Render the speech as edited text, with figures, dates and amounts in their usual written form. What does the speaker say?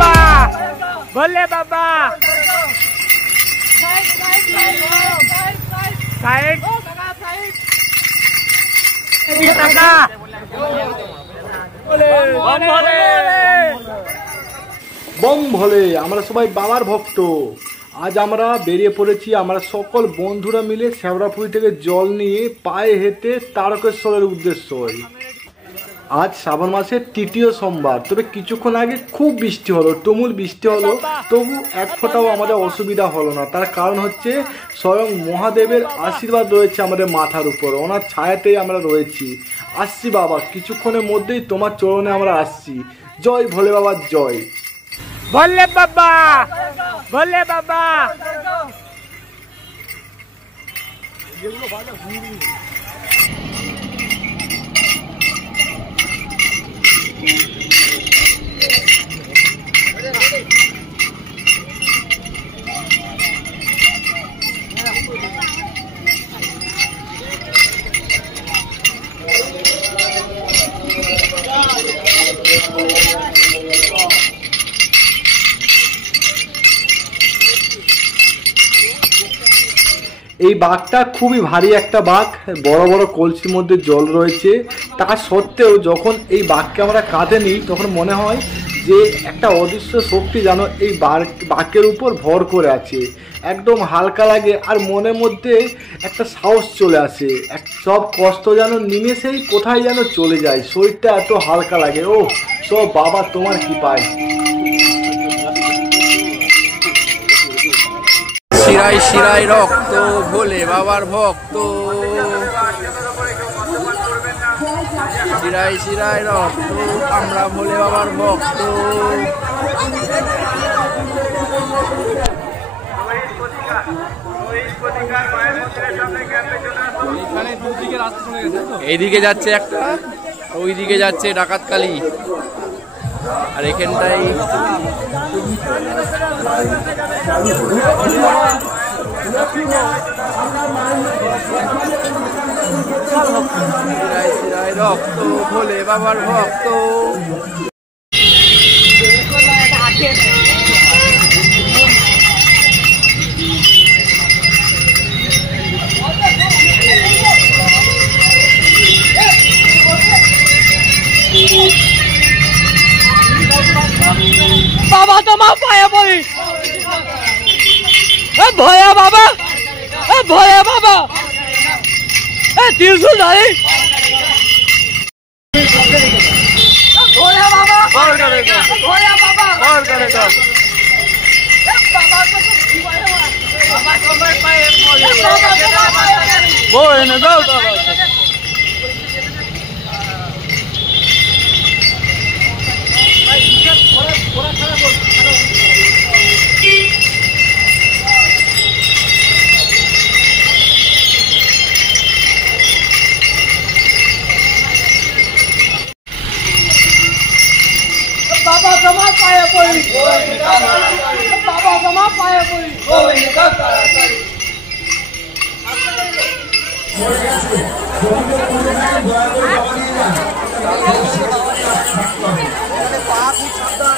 বাবা, বলে বাবা। বম ভোলে, আমরা সবাই বাবার ভক্ত। আজ আমরা বেরিয়ে পড়েছি, আমরা সকল বন্ধুরা মিলে শ্যাওড়াফুলি থেকে জল নিয়ে পায়ে হেঁটে তারকেশ্বরের উদ্দেশ্যে। আজ শ্রাবণ মাসের তৃতীয় সোমবার, তবে কিছুক্ষণ আগে খুব বৃষ্টি হলো, তুমুল বৃষ্টি হলো, তবু এক ফোঁটাও আমাদের অসুবিধা হলো না। তার কারণ হচ্ছে স্বয়ং মহাদেবের আশীর্বাদ রয়েছে আমাদের মাথার উপর, ওনার ছায়াতেই আমরা রয়েছি। আসছি বাবা, কিছুক্ষণের মধ্যেই তোমার চরণে আমরা আসছি। জয় ভোলে বাবার জয়। বলে বাবা, বলে বাবা। এই বাঘটা খুবই ভারী একটা বাঘ, বড় বড় কলসির মধ্যে জল রয়েছে। তা সত্ত্বেও যখন এই বাঘকে আমরা কাঁধে নিই তখন মনে হয় যে একটা অদৃশ্য শক্তি যেন এই বাঘের উপর ভর করে আছে। একদম হালকা লাগে আর মনের মধ্যে একটা সাহস চলে আসে, সব কষ্ট যেন নিমেষেই কোথায় যেন চলে যায়, শরীরটা এত হালকা লাগে। ও সব বাবা তোমার কৃপায়। শিরায় শিরায় রক্ত, ভোলে বাবার ভক্ত। শিরায় শিরায় রক্ত, আমরা ভোলে বাবার ভক্ত। এইদিকে যাচ্ছে একটা, ওইদিকে যাচ্ছে ডাকাতকালী, আর এখানটাই রক্ত, ভোলে বাবার ভক্ত। বাবা তোমার পায়ে পড়ি, ভয়া বাবা, ভয়া বাবা, ত্রিশূল ধরে ভয়া বাবা, ভয়া বাবা, বাবা তোমার পায়ে পড়ি, বাবা তোমার পায়ে পড়ি। পা খুব সাবধান।